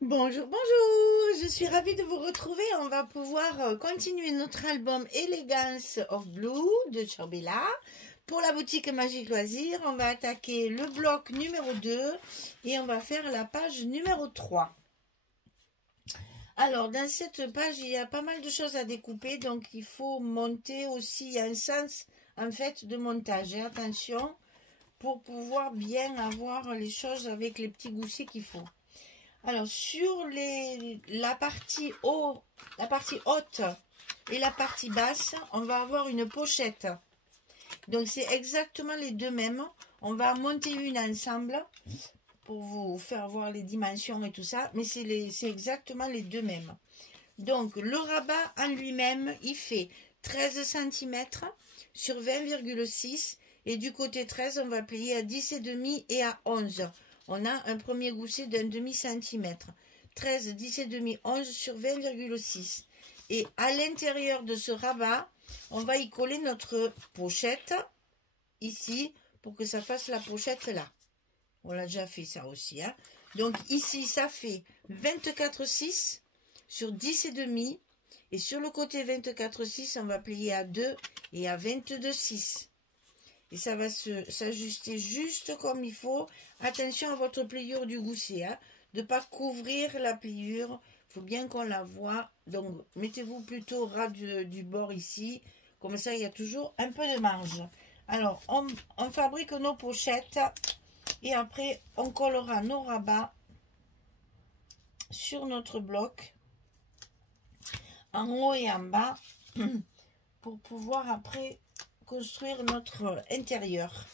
Bonjour, bonjour, je suis ravie de vous retrouver. On va pouvoir continuer notre album Elegance of Blue de Charbella. Pour la boutique Magique Loisirs, on va attaquer le bloc numéro 2 et on va faire la page numéro 3. Alors, dans cette page, il y a pas mal de choses à découper, donc il faut monter aussi, il y a un sens en fait de montage. Et attention, pour pouvoir bien avoir les choses avec les petits gousset qu'il faut. Alors, sur la partie haute et la partie basse, on va avoir une pochette. Donc, c'est exactement les deux mêmes. On va monter une ensemble pour vous faire voir les dimensions et tout ça. Mais c'est exactement les deux mêmes. Donc, le rabat en lui-même, il fait 13 cm sur 20,6. Et du côté 13, on va plier à 10,5 et à 11. On a un premier gousset d'un demi-centimètre. 13, 10,5, 11 sur 20,6. Et à l'intérieur de ce rabat, on va y coller notre pochette, ici, pour que ça fasse la pochette là. On l'a déjà fait ça aussi. Hein. Donc ici, ça fait 24,6 sur 10,5. Et sur le côté 24,6, on va plier à 2 et à 22,6. Et ça va s'ajuster juste comme il faut. Attention à votre pliure du gousset, hein, de ne pas couvrir la pliure. Il faut bien qu'on la voie. Donc, mettez-vous plutôt au ras du bord ici. Comme ça, il y a toujours un peu de marge. Alors, on fabrique nos pochettes. Et après, on collera nos rabats sur notre bloc. En haut et en bas. Pour pouvoir après construire notre intérieur.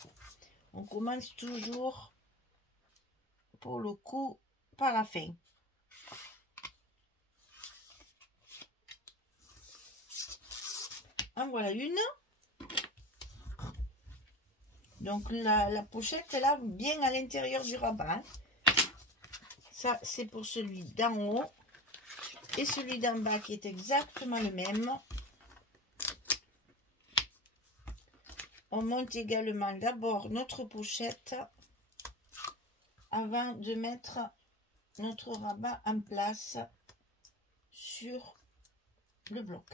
On commence toujours pour le coup par la fin. En voilà une. Donc la pochette est là bien à l'intérieur du rabat. Ça c'est pour celui d'en haut et celui d'en bas qui est exactement le même. On monte également d'abord notre pochette avant de mettre notre rabat en place sur le bloc.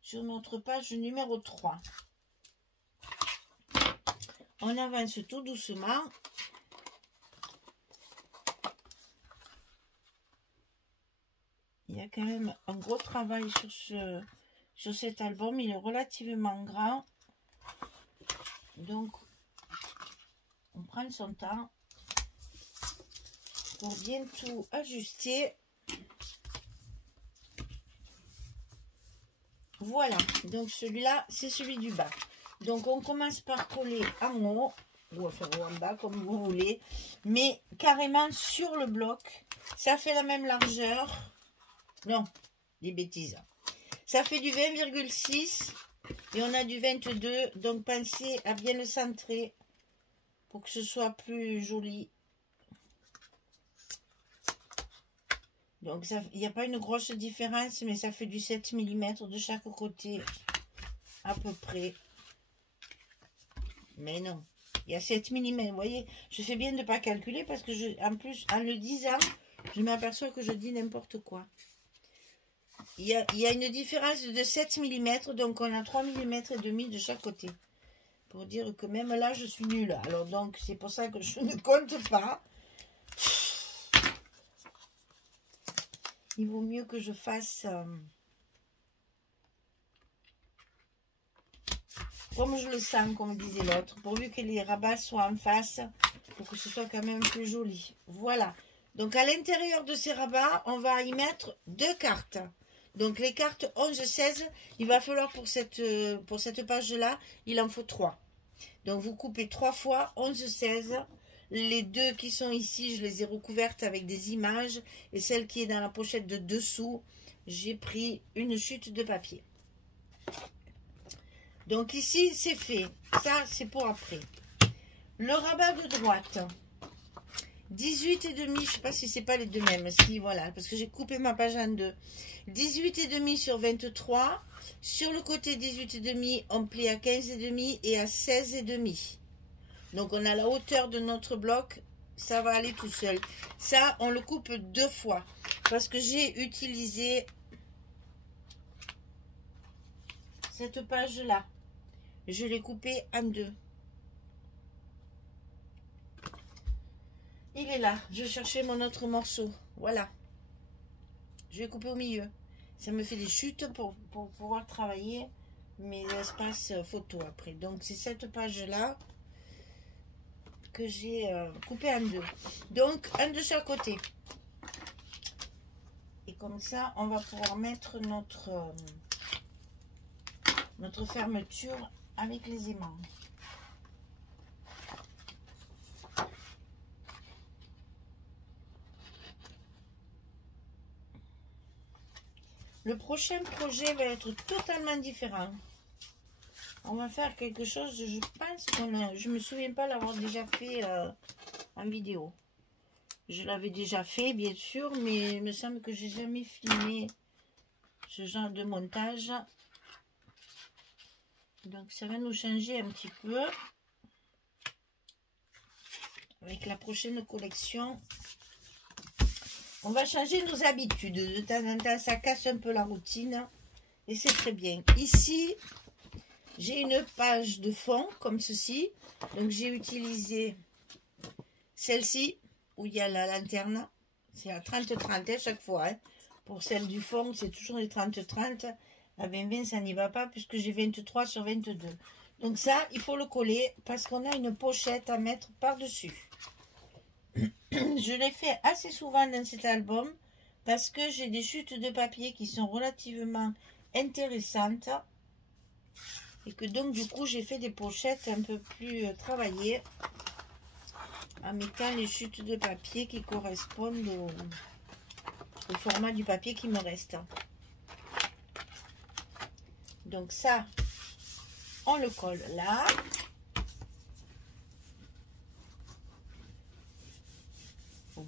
Sur notre page numéro 3. On avance tout doucement. Il y a quand même un gros travail sur cet album. Il est relativement grand. Donc, on prend son temps pour bien tout ajuster. Voilà, donc celui-là, c'est celui du bas. Donc, on commence par coller en haut, ou enfin en bas, comme vous voulez, mais carrément sur le bloc. Ça fait la même largeur. Non, des bêtises. Ça fait du 20,6. Et on a du 22, donc pensez à bien le centrer pour que ce soit plus joli. Donc il n'y a pas une grosse différence, mais ça fait du 7 mm de chaque côté à peu près. Mais non, il y a 7 mm, vous voyez, je fais bien de ne pas calculer parce que en plus, en le disant, je m'aperçois que je dis n'importe quoi. Il y a une différence de 7 mm, donc on a 3,5 mm de chaque côté. Pour dire que même là, je suis nulle. Alors donc, c'est pour ça que je ne compte pas. Il vaut mieux que je fasse comme je le sens, comme disait l'autre. Pourvu que les rabats soient en face, pour que ce soit quand même plus joli. Voilà. Donc à l'intérieur de ces rabats, on va y mettre 2 cartes. Donc les cartes 11-16, il va falloir pour cette page-là, il en faut 3. Donc vous coupez 3 fois 11-16. Les 2 qui sont ici, je les ai recouvertes avec des images. Et celle qui est dans la pochette de dessous, j'ai pris une chute de papier. Donc ici, c'est fait. Ça, c'est pour après. Le rabat de droite. 18,5, je ne sais pas si c'est pas les deux mêmes. Si, voilà, parce que j'ai coupé ma page en 2. 18,5 sur 23. Sur le côté 18,5, on plie à 15,5 et à 16,5. Donc on a la hauteur de notre bloc ça va aller tout seul. Ça, on le coupe 2 fois. Parce que j'ai utilisé cette page-là. Je l'ai coupée en 2. Il est là. Je cherchais mon autre morceau. Voilà. Je vais couper au milieu. Ça me fait des chutes pour pouvoir travailler mes espaces photos après. Donc, c'est cette page-là que j'ai coupé en 2. Donc, un de chaque côté. Et comme ça, on va pouvoir mettre notre fermeture avec les aimants. Le prochain projet va être totalement différent. On va faire quelque chose, je pense je me souviens pas l'avoir déjà fait en vidéo. Je l'avais déjà fait, bien sûr, mais il me semble que j'ai jamais filmé ce genre de montage. Donc, ça va nous changer un petit peu avec la prochaine collection. On va changer nos habitudes. De temps en temps, ça casse un peu la routine. Et c'est très bien. Ici, j'ai une page de fond, comme ceci. Donc, j'ai utilisé celle-ci, où il y a la lanterne. C'est à 30-30 à chaque fois. Hein. Pour celle du fond, c'est toujours les 30-30. À 20-20, ça n'y va pas, puisque j'ai 23 sur 22. Donc ça, il faut le coller, parce qu'on a une pochette à mettre par-dessus. Je l'ai fait assez souvent dans cet album parce que j'ai des chutes de papier qui sont relativement intéressantes et que donc du coup j'ai fait des pochettes un peu plus travaillées en mettant les chutes de papier qui correspondent au format du papier qui me reste. Donc ça, on le colle là.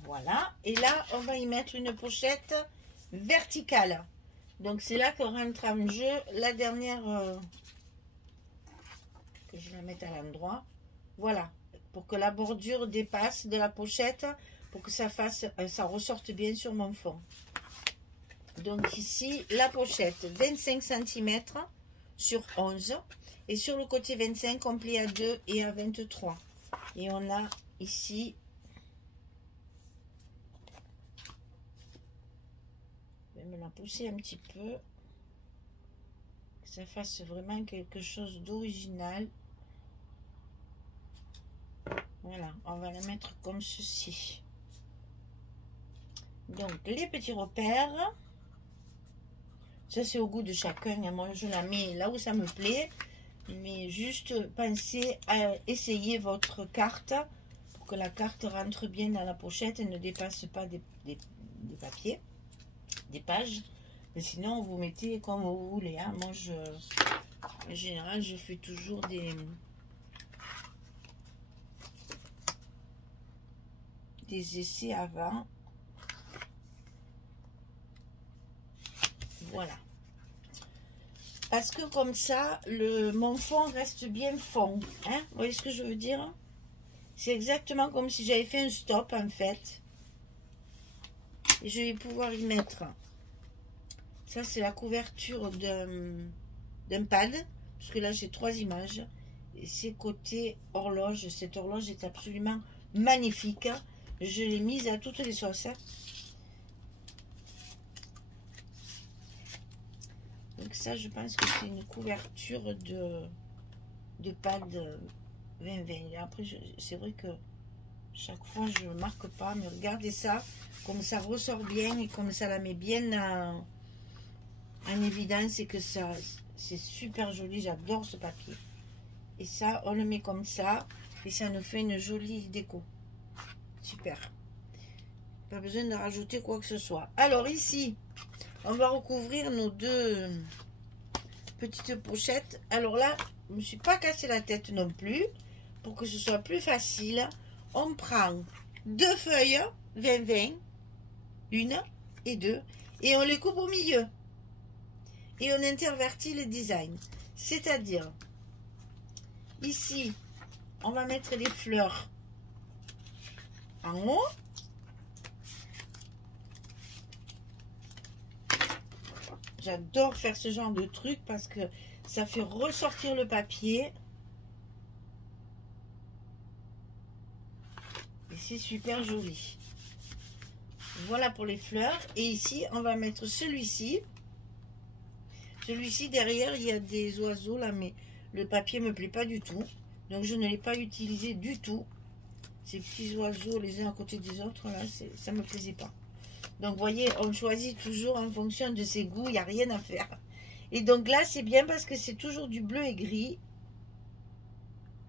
Voilà, et là on va y mettre une pochette verticale. Donc c'est là qu'on rentre en jeu la dernière, que je la mette à l'endroit. Voilà, pour que la bordure dépasse de la pochette, pour que ça fasse, ça ressorte bien sur mon fond. Donc ici la pochette 25 cm sur 11 et sur le côté 25 on plie à 2 et à 23. Et on a ici me la pousser un petit peu, que ça fasse vraiment quelque chose d'original. Voilà, on va la mettre comme ceci. Donc les petits repères, ça c'est au goût de chacun. Moi je la mets là où ça me plaît, mais juste pensez à essayer votre carte pour que la carte rentre bien dans la pochette et ne dépasse pas des papiers, des pages. Mais sinon vous mettez comme vous voulez, hein. Moi en général je fais toujours des essais avant. Voilà, parce que comme ça mon fond reste bien fond, hein. Vous voyez ce que je veux dire? C'est exactement comme si j'avais fait un stop en fait. Et je vais pouvoir y mettre, ça c'est la couverture d'un pad, parce que là j'ai 3 images. Et c'est côté horloge. Cette horloge est absolument magnifique. Je l'ai mise à toutes les sauces. Donc ça, je pense que c'est une couverture de pad 2020. Après, c'est vrai que chaque fois, je ne marque pas. Mais regardez ça, comme ça ressort bien et comme ça la met bien en évidence. Et que ça, c'est super joli. J'adore ce papier. Et ça, on le met comme ça. Et ça nous fait une jolie déco. Super. Pas besoin de rajouter quoi que ce soit. Alors ici, on va recouvrir nos 2 petites pochettes. Alors là, je ne me suis pas cassé la tête non plus. Pour que ce soit plus facile, on prend 2 feuilles 20-20, 1 et 2, et on les coupe au milieu. Et on intervertit le design. C'est-à-dire, ici, on va mettre les fleurs en haut. J'adore faire ce genre de truc parce que ça fait ressortir le papier. Et c'est super joli. Voilà pour les fleurs. Et ici, on va mettre celui-ci. Celui-ci, derrière, il y a des oiseaux là, mais le papier me plaît pas du tout. Donc, je ne l'ai pas utilisé du tout. Ces petits oiseaux les uns à côté des autres, là, ça me plaisait pas. Donc, vous voyez, on choisit toujours en fonction de ses goûts. Il n'y a rien à faire. Et donc là, c'est bien parce que c'est toujours du bleu et gris.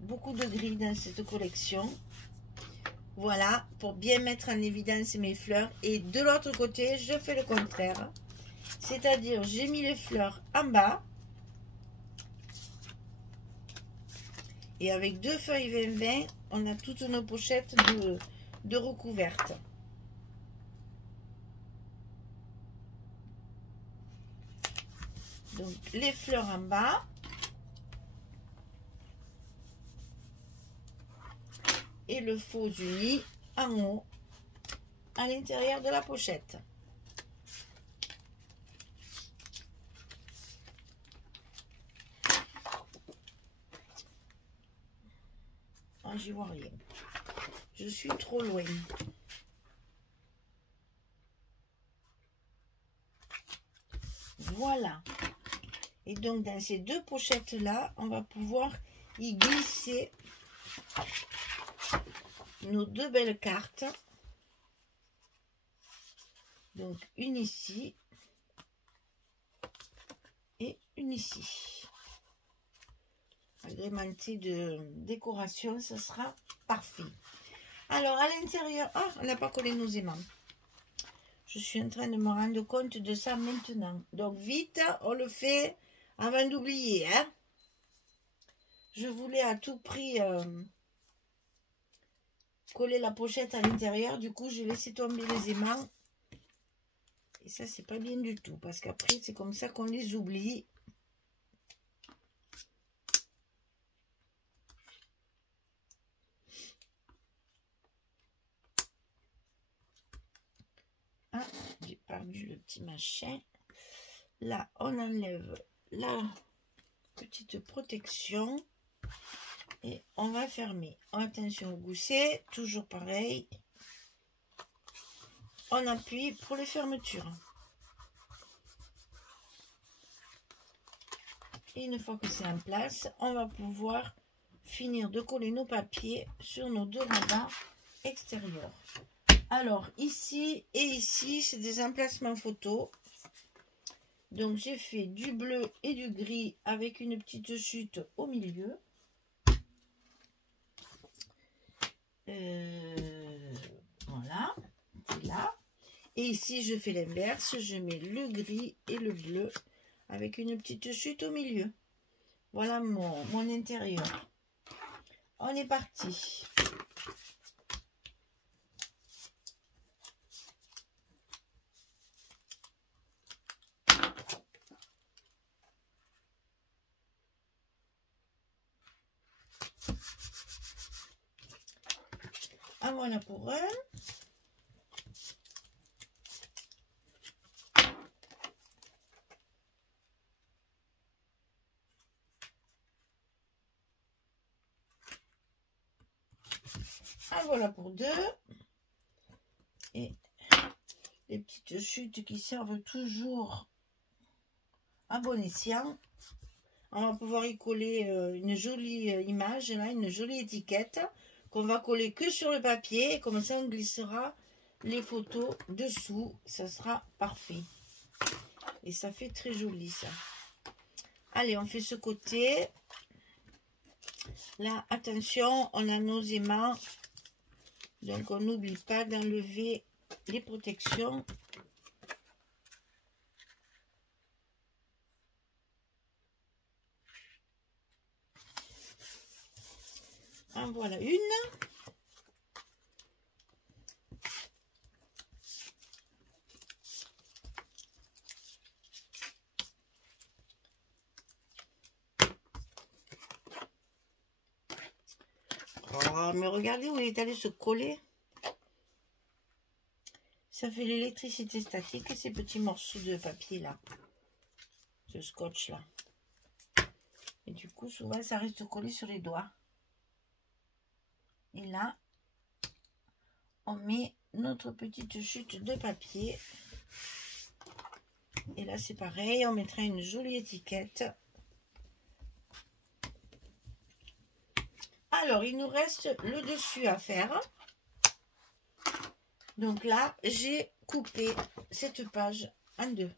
Beaucoup de gris dans cette collection. Voilà, pour bien mettre en évidence mes fleurs. Et de l'autre côté, je fais le contraire. C'est-à-dire, j'ai mis les fleurs en bas. Et avec 2 feuilles 20-20, on a toutes nos pochettes de recouvertes. Donc, les fleurs en bas. Et le faux uni en haut, à l'intérieur de la pochette. Oh, j'y vois rien. Je suis trop loin. Voilà. Et donc, dans ces 2 pochettes-là, on va pouvoir y glisser nos 2 belles cartes. Donc, une ici et une ici. Agrémentée de décoration, ça sera parfait. Alors, à l'intérieur, oh, on n'a pas collé nos aimants. Je suis en train de me rendre compte de ça maintenant. Donc, vite, on le fait avant d'oublier. Hein? Je voulais à tout prix coller la pochette à l'intérieur. Du coup, j'ai laissé tomber les aimants. Et ça, c'est pas bien du tout. Parce qu'après, c'est comme ça qu'on les oublie. Ah, j'ai perdu le petit machin. Là, on enlève la petite protection. Et on va fermer. Attention au gousset, toujours pareil. On appuie pour les fermetures. Et une fois que c'est en place, on va pouvoir finir de coller nos papiers sur nos 2 rabats extérieurs. Alors, ici et ici, c'est des emplacements photos. Donc, j'ai fait du bleu et du gris avec une petite chute au milieu. Voilà, c'est là. Et ici, je fais l'inverse. Je mets le gris et le bleu avec une petite chute au milieu. Voilà mon intérieur. On est parti. Ah, voilà pour un. Ah, voilà pour 2. Et les petites chutes qui servent toujours à bon escient. On va pouvoir y coller une jolie image, là, une jolie étiquette qu'on va coller que sur le papier. Et comme ça, on glissera les photos dessous. Ça sera parfait. Et ça fait très joli, ça. Allez, on fait ce côté. Là, attention, on a nos aimants. Donc, on n'oublie pas d'enlever les protections. En voilà une. Oh, mais regardez où il est allé se coller. Ça fait l'électricité statique, ces petits morceaux de papier là. Ce scotch là. Et du coup, souvent, ça reste collé sur les doigts. Et là, on met notre petite chute de papier. Et là, c'est pareil, on mettra une jolie étiquette. Alors, il nous reste le dessus à faire. Donc là, j'ai coupé cette page en deux.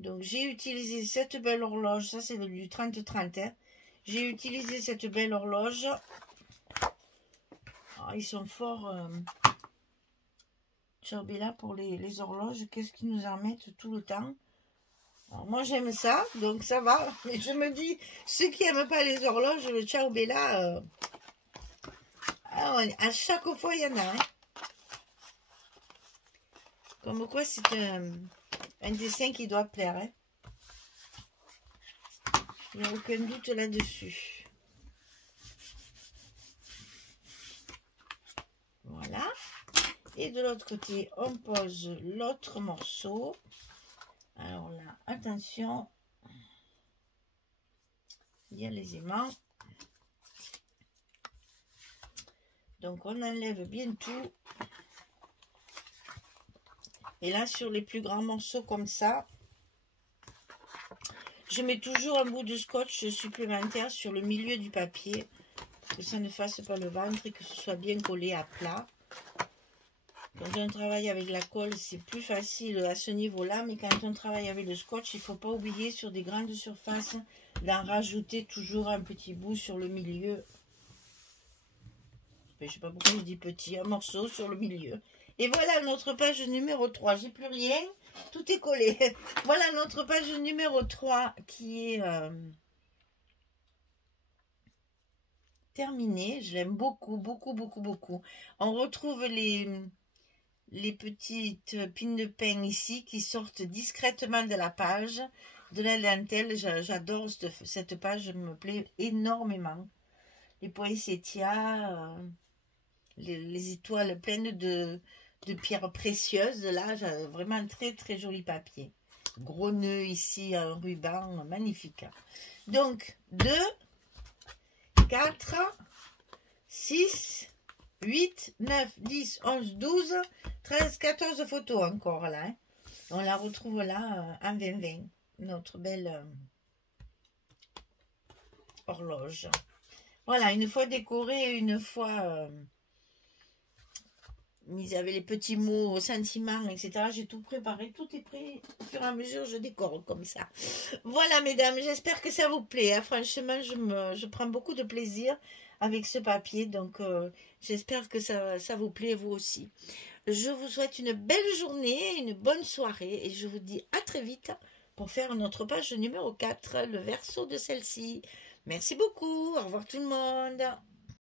Donc, j'ai utilisé cette belle horloge. Ça, c'est du 30-30. Hein. J'ai utilisé cette belle horloge. Oh, ils sont forts. Ciao Bella pour les horloges. Qu'est-ce qu'ils nous en mettent tout le temps? Alors, moi, j'aime ça. Donc, ça va. Mais je me dis, ceux qui n'aiment pas les horloges, le Ciao Bella... à chaque fois, il y en a. Hein. Comme quoi, c'est un dessin qui doit plaire. Hein. Il n'y a aucun doute là-dessus. Voilà. Et de l'autre côté, on pose l'autre morceau. Alors là, attention. Il y a les aimants. Donc, on enlève bien tout. Et là, sur les plus grands morceaux comme ça, je mets toujours un bout de scotch supplémentaire sur le milieu du papier. Pour que ça ne fasse pas le ventre et que ce soit bien collé à plat. Quand on travaille avec la colle, c'est plus facile à ce niveau-là. Mais quand on travaille avec le scotch, il ne faut pas oublier sur des grandes surfaces d'en rajouter toujours un petit bout sur le milieu. Je ne sais pas pourquoi je dis petit, un morceau sur le milieu. Et voilà notre page numéro 3. J'ai plus rien, tout est collé. Voilà notre page numéro 3 qui est terminée. Je l'aime beaucoup, beaucoup, beaucoup, beaucoup. On retrouve les petites pines de pain ici qui sortent discrètement de la page, de la dentelle. J'adore cette page, elle me plaît énormément. Les poinsettias, les étoiles pleines de pierres précieuses. Là, j'ai vraiment un très très joli papier. Gros nœud ici, un ruban magnifique. Donc, 2, 4, 6, 8, 9, 10, 11, 12, 13, 14 photos encore là. Hein. On la retrouve là en 2020. Notre belle horloge. Voilà, une fois décorée, une fois... ils avaient les petits mots, sentiments, etc. J'ai tout préparé, tout est prêt. Au fur et à mesure, je décore comme ça. Voilà, mesdames, j'espère que ça vous plaît. Hein. Franchement, je prends beaucoup de plaisir avec ce papier. Donc, j'espère que ça vous plaît, vous aussi. Je vous souhaite une belle journée, une bonne soirée. Et je vous dis à très vite pour faire notre page numéro 4, le verso de celle-ci. Merci beaucoup. Au revoir tout le monde.